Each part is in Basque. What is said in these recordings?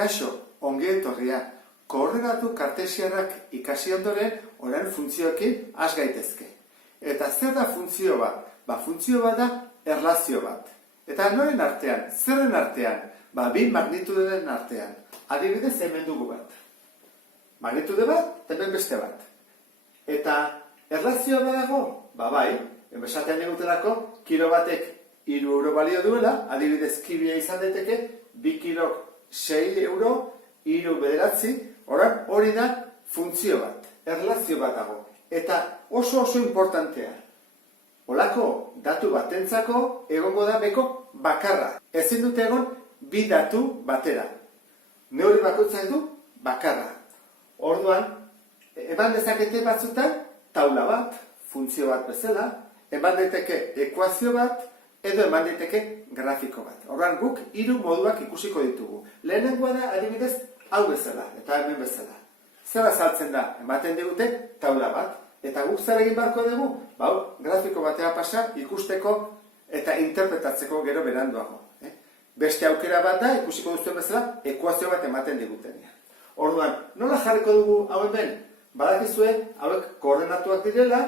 Kaixo, ongi etorria, koordinatu kartesiarrak ikasi ondoren orain funtzioekin has gaitezke. Eta zer da funtzio bat? Funtzio bat da erlazio bat. Eta noren artean, zerren artean? Bi magnitudeen artean. Adibidez hemen dugu bat. Magnitude bat, hemen beste bat. Eta erlazioa badago? Bai, esatean egutelako, kilo batek 3 euro balio duela, adibidez kibia izan daiteke, 2 kilok 6 euro, 3 bederatzi, hori da funtzio bat, erlazio bat dago. Eta oso importantea. Olako datu batentzako egongo da beko bakarra. Ezin dute egon bi datu batera. Neurri bakoitzak du bakarra. Orduan, eman dezakete batzutan taula bat, funtzio bat bezala, eman daiteke ekuazio bat, edo eman daiteke grafiko bat. Orduan guk 3 moduak ikusiko ditugu. Lehenengoa da adibidez hau bezala, eta hemen bezala. Zer azaltzen da, ematen digute taula bat, eta guk zer egin beharko dugu? Grafiko batera pasa ikusteko eta interpretatzeko gero beranduago. Beste aukera bat da, ikusiko duzuen bezala, ekuazio bat ematen digutenia. Orduan, nola jarriko dugu hau hemen? Badakizue, hauek koordenatuak direla,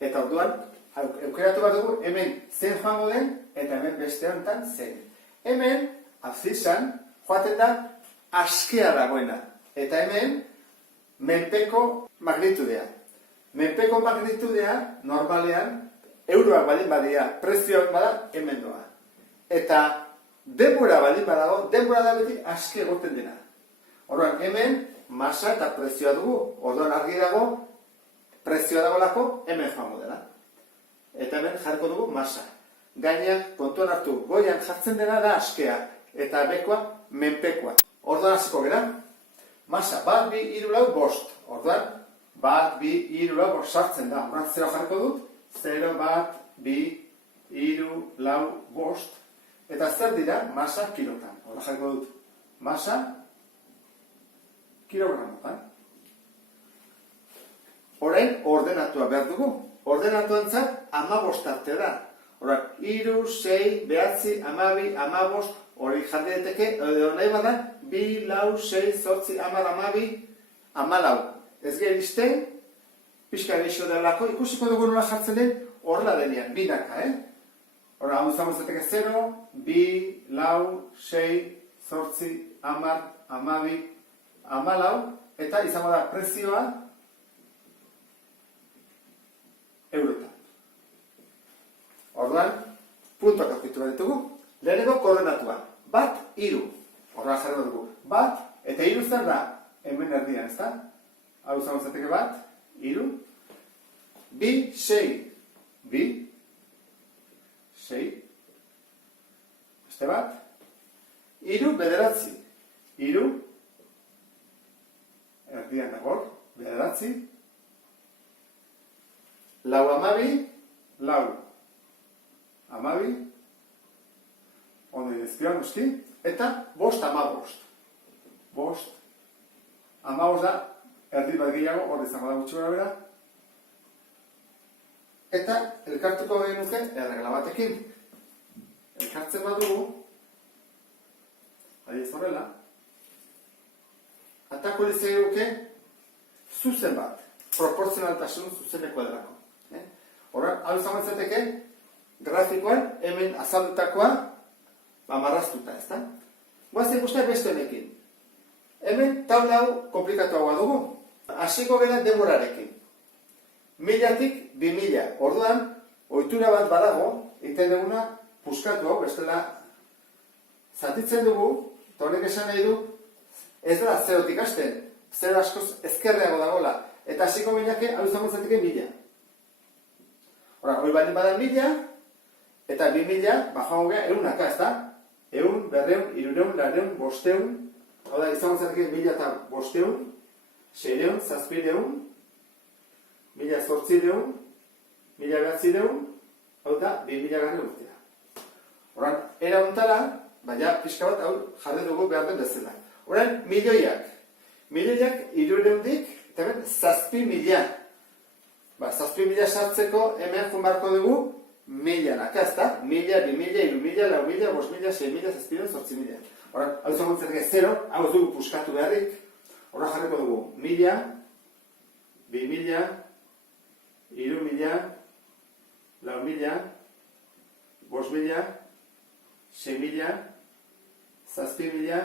eta orduan, aukeratu bat dugu, hemen zen joango den, eta hemen beste honetan zen. Hemen, abzisan, joaten da, askea dagoena. Eta hemen, menpeko magnitudea. Menpeko magnitudea, normalean, euroak baldin badia, prezioak bada, hemen doa. Eta denbora baldin badago, denbora da beti aske egoten dena. Orduan, hemen, masa eta prezioa dugu. Orduan argi dago, prezioa dagolako, hemen joango dela. Eta hemen jarko dugu masa. Gainean, kontuan hartu, goian jartzen dena da askea, eta bekoa, menpekoa. Orduan hasiko gera, masa, 1, 2, 3, 4, 5. Orduan, 1, 2, 3, 4, 5 sartzen da. Orduan, 0 jarko dut, 0, 1, 2, 3, 4, 5. Eta zer dira, masa kilotan. Orduan jarko dut, masa kilogramotan. Orain, ordenatua behar dugu. Ordenatuantzat 15 arte da. Orduan, 3, 6, 9, 12, 15, hori jarri daiteke, edo nahi bada, 2, 4, 6, 8, 10, 12, 14. Ez geristen, pixka gehiago delako, ikusiko dugu nola jartzen den, horrela denean, binaka, Hora, hau izango zateke 0, 2, 4, 6, 8, 10, 12, 14, eta izango da prezioa eurotan. Orduan, puntuak aurkitu behar ditugu. Lehenengo koordenatua. 1, 3. Horra jarri dugu. 1, eta 3 zer da? Hemen erdian, ez da? Hau izango zateke 1, 3. 2, 6. 2, 6. Beste bat. 3, bederatzi. 3. Erdian dagor. Bederatzi. 4, 12. 4. 12. Ondo idezkioan, noski. Eta 5, 15. 5. 15 da, erdi bat gehiago, hori izango da gutxi bera. Eta elkartuko genuke erregla batekin. Elkartzen badugu, adiz horrela, atako dizeguke zuzen bat, proportzionaltasun zuzeneko delako. Horren, hau izango izateke, grafikoan hemen azaldutakoa marraztuta, ezta? Guazen guztiak beste honekin. Hemen taula hau komplikatuagoa dugu. Hasiko gara denborarekin. 1000-tik 2000. Orduan, ohitura bat badago, egiten duguna, puskatu hau, bestela zatitzen dugu, eta honek esan nahi du, ez da zerotik hasten, zero askoz ezkerreago dagoela, eta hasiko binake, hau izango zateke 1000. Hora, hori baldin badan 1000, eta 2000, joango gara, 100aka, ez da? 100, 200, 300, 400, 500, hau da, izango zateke 1000 eta 500, 600, 700, 1800, 1900, hau da, 2000 garri urtea. Horan, era hontara, baina pixka bat hau jarri dugu behar den bezala. Horan, milioiak. Milioiak 300-dik, eta ben, 7.000. 7.000 sartzeko hemen junbarko dugu milanaka, ez da? 1000, 2000, 3000, 4000, 5000, 6000, 7000, 8000. Horan, hau izango zer 0, hau ez dugu puskatu beharrik. Horra jarriko dugu 1000, 2000, 3000, 4000, 5000, 6000, 7000,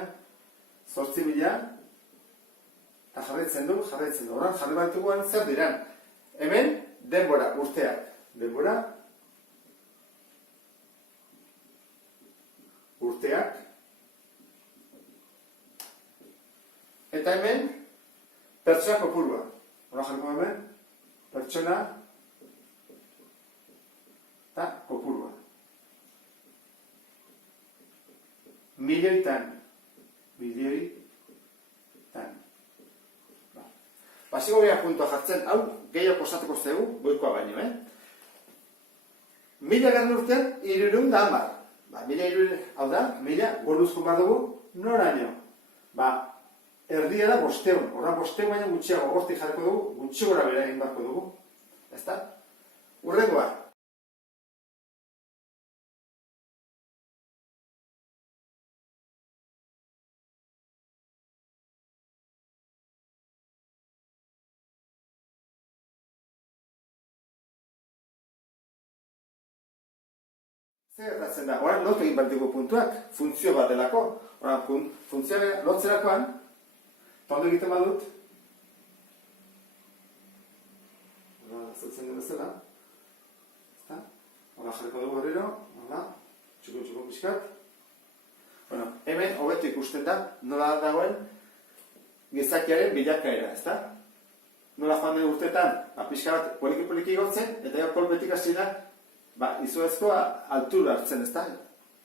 8000, eta jarraitzen du. Horan, jarri baituguan zer diran. Hemen, denbora, urteak. Denbora, urteak. Eta hemen, pertsona kopurua. Hora jarriko hemen, pertsona eta kopurua. Milioitan. Basiko gehiago puntua jartzen, hau gehiago kostatuko zegu, goikoa baino, 1000 garren urtean, 310. 1000, hau da, 1000, goruzko bat dugu, noraino? Erdia da 500, horra 500 baina gutxiago, hortik jarriko dugu, gutxi gora bera egin barko dugu. Ezta? Urrengoa. Zer gertatzen da? Horan lotu egin bat dugu puntuak, funtzio bat delako. Horan funtzioa lotzerakoan, eta ondo egiten badut, azaltzen den bezala, hola jarriko dugu berriro, txukun pixkat. Hemen hobeto ikusten da, nola dagoen gizakiaren bilakaera, ezta? Nola joan den urtetan, pixka bat poliki igotzen, eta gero kolpetik hasi da, izuezko altura hartzen, ezta?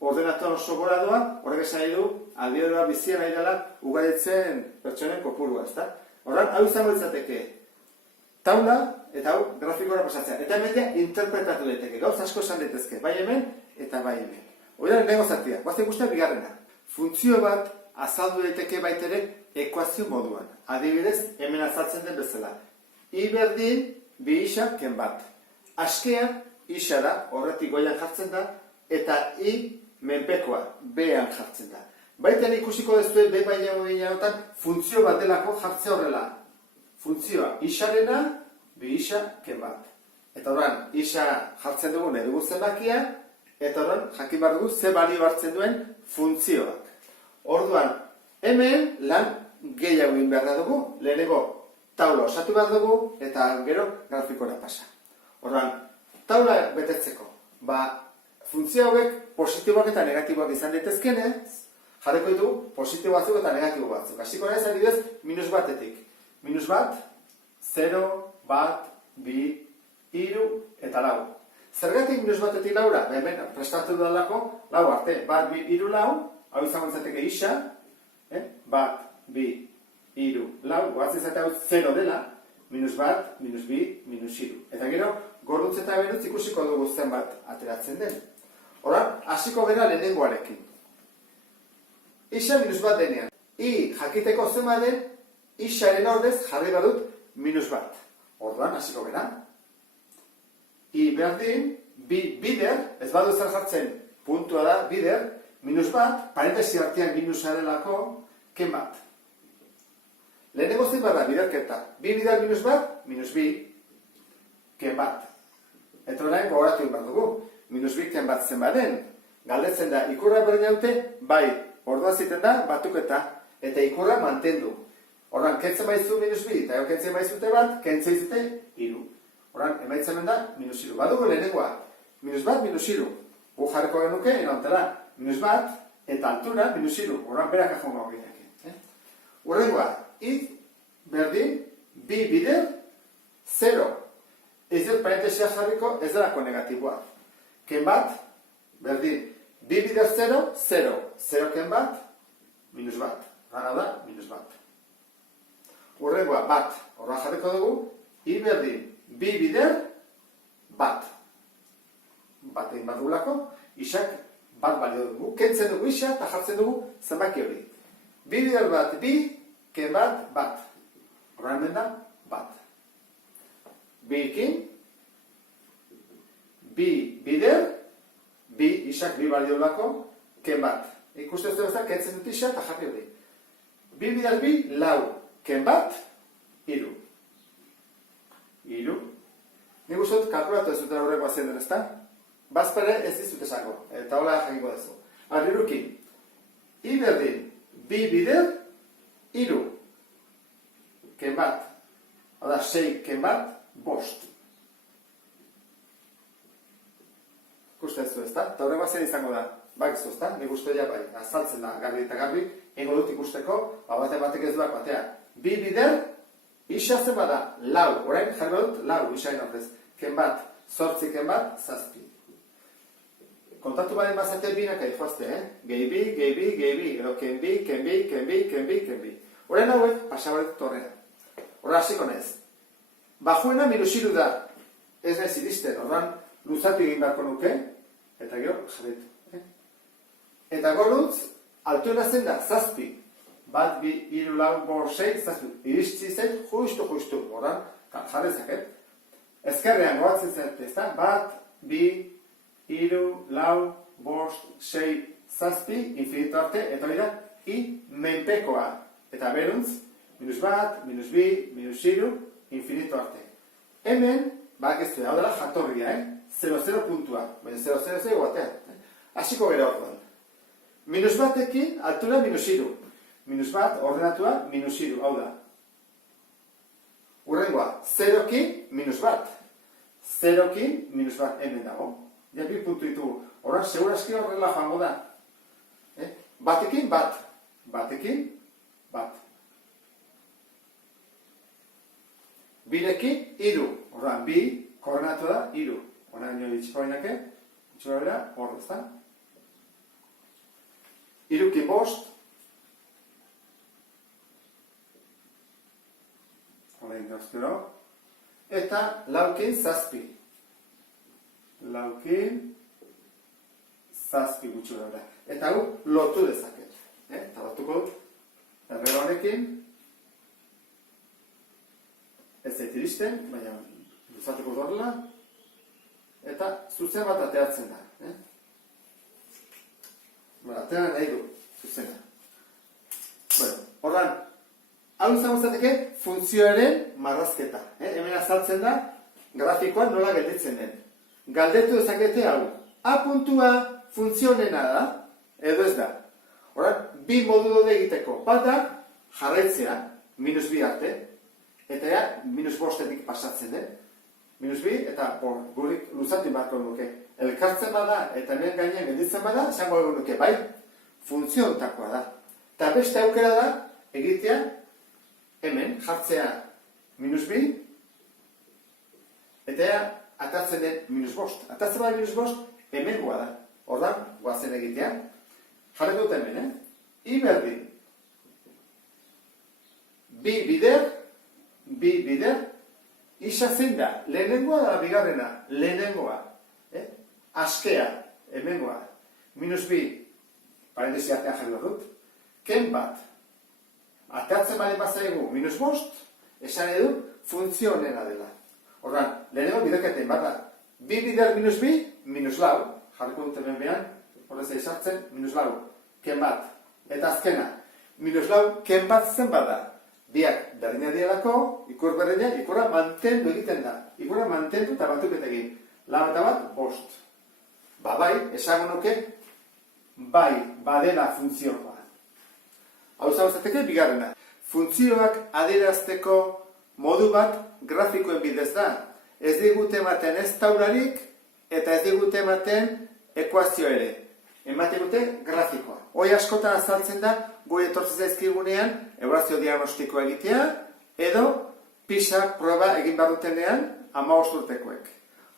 Ordenatuan oso gora doa, horrek esan nahi du, albideroa bizia nahi dela ugaritzen pertsonen kopurua, ezta? Horran, hau izango ditzateke taula, eta hau grafikora pasatzea. Eta hemen ja interpretatu daiteke, gauz asko esan daitezke, bai hemen eta bai hemen. Hori da, lehenengo zatia, guazte ikusten bigarrena. Funtzio bat azaldu daiteke baitere ekuazio moduan. Adibidez, hemen azaltzen den bezala. I berdin, bi isa, ken bat. Askean, isa da, horretik goian jartzen da, eta I menpekoa, B-an jartzen da. Baitean ikusiko dezue, B baina gehienetan, funtzio bat delako jartzea horrela. Funtzioa, isarena, bi isa, ken bat. Eta horren, isa jartzen dugu nahi dugu zenbakia, eta horren, jakin behar dugu, ze balio hartzen duen funtzioak. Orduan, hemen lan gehiago egin behar dugu, lehenengo taula osatu behar dugu, eta gero grafikora pasa. Orduan, taula betetzeko, funtzio hauek positiboak eta negatiboak izan daitezkenez, jarriko ditugu positibo batzuk eta negatibo batzuk. Hasiko naiz adibidez, minus batetik. Minus bat, 0, bat, bi, hiru eta lau. Zergatik minus batetik laura? Hemen prestatu dudalako, lau arte. Bat, bi, hiru, lau, hau izango izateke isa, bat, bi, hiru, lau, guatzen izate hau 0 dela, minus bat, minus bi, minus hiru. Eta gero, gorutz eta berutz ikusiko dugu zenbat ateratzen den. Horan, hasiko gara lehenengoarekin. Isa minus bat denean. I jakiteko zenbat den, isaren ordez jarri badut minus bat. Orduan, hasiko gara. I berdin, bider, ez badu zer jartzen, puntua da, bider, minus bat, parentesi artean minusa delako, ken bat. Lehenengo zenbat da, biderketa. Bi bider minus bat, minus bi, ken bat. Eta orain gogoratu egin behar dugu. Minus bi ken bat zenbat den. Galdetzen da, ikurra berdin dute, bai, ordua ziten da, batuketa, eta ikurra mantendu. Orduan, kentzen baizu minus bi, eta kentzen baizute bat, kentzen izute, hiru. Orduan, emaitzen da, minus hiru. Badugu lehenengoa, minus bat, minus hiru. Gu jarriko genuke, enantela, minus bat, eta altura, minus hiru. Orduan, berak ajongo gineak. Urrengoa, it, berdin, bi bider, 0. Ez dut parentesia jarriko, ez delako negatiboa. Ken bat, berdin, bi bider 0, 0. 0 ken bat, minus bat. Gana da, minus bat. Urrengoa, bat. Horra jarriko dugu, i berdin, bi bider, bat. Bat egin bat dugulako, isak bat balio dugu. Kentzen dugu isa, eta jartzen dugu zenbaki hori. Bi bider bat, bi, ken bat, bat. Horra hemen da, bat. Bikin, bi bider, bi isak bi balio lako, ken bat. Ikusten zuen bezala, kentzen dut isa eta jarri hori. Bi bider bi, lau, ken bat, iru. Iru. Nik uste dut kalkulatu ez duten aurrekoa zen den, ezta? Bazpere ez dizut esango, eta hola jakingo dezu. Arrirukin, i berdin, bi bider, iru. Ken bat. Hau da, 6 ken bat, 5. Ikusten zu, ezta? Eta horrengoa zen izango da. Bakizu, ezta? Nik uste ja bai, azaltzen da, garbi eta garbi, ego dut ikusteko, batek ez duak batea. Bi bider, isa zen bada, lau. Orain, jarri dut, lau, isain horrez. Ken bat, 8 ken bat, 7. Kontatu baren bazate binak joazte, Gehi bi, edo ken bi. Orain hauek, pasabaretu torrea. Horra hasiko nez. Bajuena minusiru da. Ez nahez iristen, ordan luzatu egin beharko nuke, eta gero jarretu. Eta gorutz, altuena zen da, 7. Bat, bi, iru, lau, 5, 6, 7. Iristzi zen, justu. Ordan, jarrezaket. Ezkerrean goatzen zen, ezta? Bat, bi, iru, lau, 5, 6, 7, infinito arte, eta hori da, i menpekoa. Eta beruntz, minus bat, minus bi, minus iru, infinito arte. Hemen, bak ez du, hau dela jatorria, 0,0 puntua. Baina 0,0 guatea. Hasiko gara orduan. Minus batekin, altura minus iru. Minus bat, ordenatua, minus iru, hau da. Urrengoa, 0kin, minus bat. 0kin, minus bat, hemen dago. Ja, bi puntu ditugu. Horren, seguraski horrela joango da. Batekin, bat. Batekin, bat. Birekin, iru. Horren, bi, koordinatu da, iru. Hona nio ditxiko bainake, ditxiko bera, hor, ezta? Irukin 5. Horrein dozkero. Eta laukin 7. Laukin 7 gutxu bera. Eta hau lotu dezaket. Eta lotuko dut, errero honekin, ez zait iristen, baina luzatuko dorrela, eta zuzen bat ateatzen da. Atean nahi du, zuzena. Horran, hau izango zateke funtzioaren marrazketa. Hemen azaltzen da, grafikoan nola gelditzen den. Galdetu dezakete hau. A puntua funtzionena da, edo ez da. Horran, bi modu daude egiteko. Bat da, jarraitzea, minus 2 arte, eta ja, minus 5-etik pasatzen den. Minus 2, eta gurik luzatu beharko nuke. Elkartzen bada, eta hemen gainean gelditzen bada, esango nuke, bai, funtziontakoa da. Eta beste aukera da, egitea, hemen, jartzea minus 2, eta ja, atatzen den minus 5. Atatzen bada minus 5, hemen goa da. Ordan, goazen egitea. Jarri dut hemen, I berdin. Bi bider, isa zein da, lehenengoa da bigarrena, lehenengoa. Askea, hemengoa. Minus 2, parentesi artean jarri dut. Ken bat. Atatzen balen bazaigu minus 5, esan edu funtzionena dela. Horran, lehenengo bideketen bat da. Bi bider minus 2, minus lau. Jarriko dut hemen behan, horrez eizartzen, minus lau. Ken bat. Eta azkena, minus lau, ken bat zen bada. Biak berdina dialako, ikur berdina, ikurra mantendu egiten da. Ikurra mantendu eta batuketa egin. Lau eta bat, 5. Ba bai, esango nuke, bai, badela funtzioa. Hau zauzateke, bigarrena. Funtzioak adierazteko modu bat grafikoen bidez da. Ez digute ematen ez taularik, eta ez digute ematen ekuazio ere. Ematen dute grafikoa. Hoi askotan azaltzen da, gure etortzen zaizkigunean, ebaluazio diagnostikoa egitea, edo PISA proba egin behar dutenean 15 urtekoek.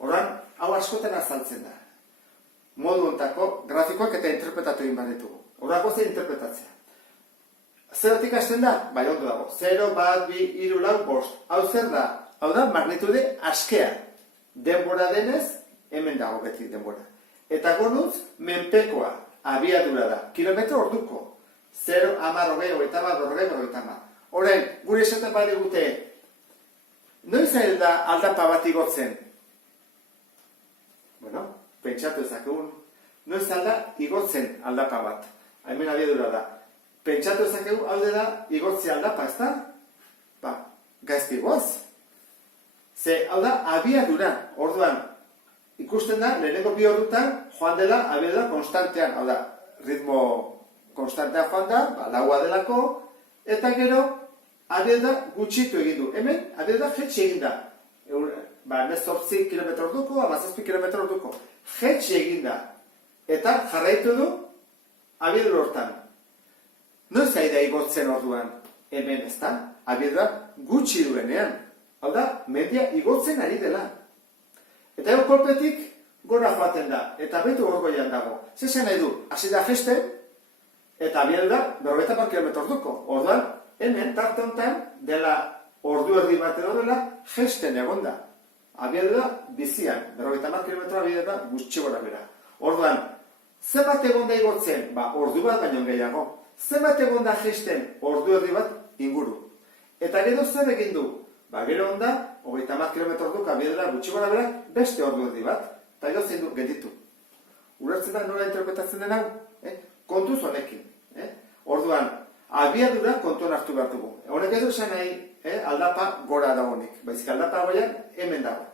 Horran, hau askotan azaltzen da. Modu ontako grafikoak eta interpretatu egin behar ditugu. Horrako zer interpretatzea. Zerotik hasten da? Bai, ondo dago. 0, bat, 2, 3, lau, 5. Hau zer da? Hau da, magnitude askea. Denbora denez, hemen dago beti denbora. Eta gonutz, menpekoa, abiadura da. Kilometro orduko. 0, 10, 20, 30, 40. Horren, gure esaten bade gute, noiz da aldapa bat igotzen? Bueno, pentsatu ezakegun. Noiz alda igotzen aldapa bat. Hemen abiadura da. Pentsatu ezakegu alde da igotzea aldapa, ez da? Ba, gaizki goaz. Ze, hau da, abiadura. Orduan, ikusten da, lehenengo bi ordutan joan dela abiadura konstantean. Hau da, ritmo konstantean joan da, ba, laua delako, eta gero abiadura gutxitu egin du. Hemen, abiadura jetxe egin da. Ba, 18 kilometro orduko, 17 kilometro orduko. Jetxe egin da. Eta jarraitu du abiadura hortan. Noiz ari da igotzen orduan? Hemen, ez da? Abiadura gutxi duenean. Hau da, mendia igotzen ari dela. Eta ego kolpetik gora joaten da. Eta betu gorgoian dago. Zesan nahi du, hasi da jesten, eta abiadura 40 kilometro orduko. Orduan, hemen, tarte honetan, dela ordu erdi bat edo dela, jesten egonda. Abiadura bizian, 40 kilometro abiadura gutxi gora bera. Orduan, zenbat egonda igotzen? Ba, ordu bat baino gehiago. Zenbat egonda jesten? Ordu erdi bat inguru. Eta gero zer egin du? Ba, gero onda, 30 kilometro orduko abiadura gutxi gora bera, beste ordu erdi bat. Eta gero zein du, gelditu. Ulertzen da nola interpretatzen den hau? Kontuz honekin. Orduan, abiadura kontuan hartu behar dugu. Honek ez du esan nahi, aldapa gora dagoenik. Baizik aldapa goian hemen dago.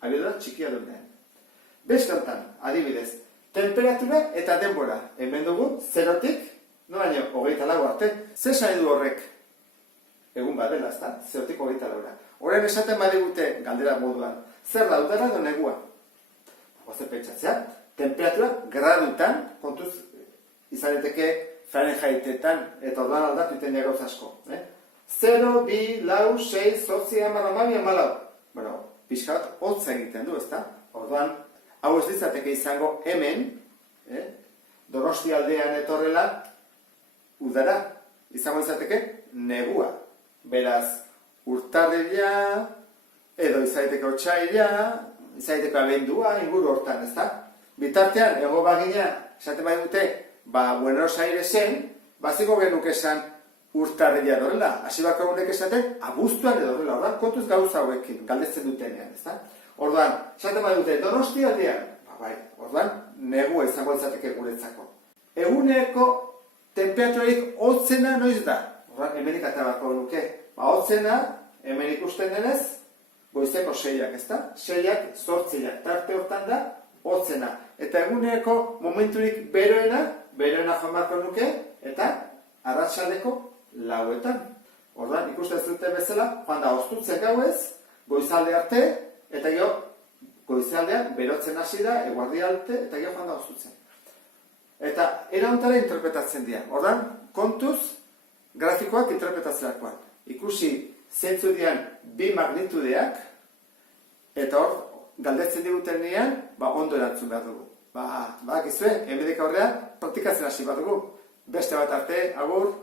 Abiadura txikia duenean. Beste honetan, adibidez, temperatura eta denbora. Hemen dugu, zerotik, noraino, 24 arte. Zer esan du horrek? Egun bat dela, ezta? Zerotik 24. Horren esaten badigute galdera moduan. Zer da, udara edo negua? Oze pentsatzea, temperatura gradutan, kontuz izaneteke Fahrenheitetan, eta orduan aldatu iten gauz asko. 0, 2, 4, 6, 8, 10, 12. Bueno, pixka bat hotza egiten du, ezta? Orduan, hau ez ditzateke izango hemen, Donosti aldean etorrela, udara, izango izateke negua. Beraz, urtarrila, edo izateke otsaila, izateke abendua, inguru hortan, ezta? Bitartean, ego bagina, esaten bai dute, ba, Buenos Airesen, baziko genuke esan urtarrila edorrela. Hasi bako egunek esaten, abuztuan edorrela. Orduan, kontuz gauza hauekin, galdetzen dutenean, ezta? Orduan, esaten bai dute, Donosti aldean, ba, bai, orduan, negua izango izateke guretzako. Eguneko temperaturarik hotzena noiz da? Orduan, hemenik atabako nuke. Ba, hotzena, hemen ikusten denez, goizeko 6ak, ezta? 6ak, 8ak, tarte hortan da, hotzena. Eta eguneko momenturik beroena joan barko nuke, eta arratsaldeko 4etan. Orduan, ikusten zuten bezala, joan da oztutzen gauez, goizalde arte, eta gero goizaldean berotzen hasi da, eguerdi arte, eta gero joan da oztutzen. Eta era hontara interpretatzen dira. Orduan, kontuz, grafikoak interpretatzerakoan. Ikusi zeintzu dian bi magnitudeak, eta hor, galdetzen diguten nian, ba, ondo erantzun behar dugu. Ba, gizue, hemedik aurrean, praktikatzen hasi bat dugu. Beste bat arte, agur.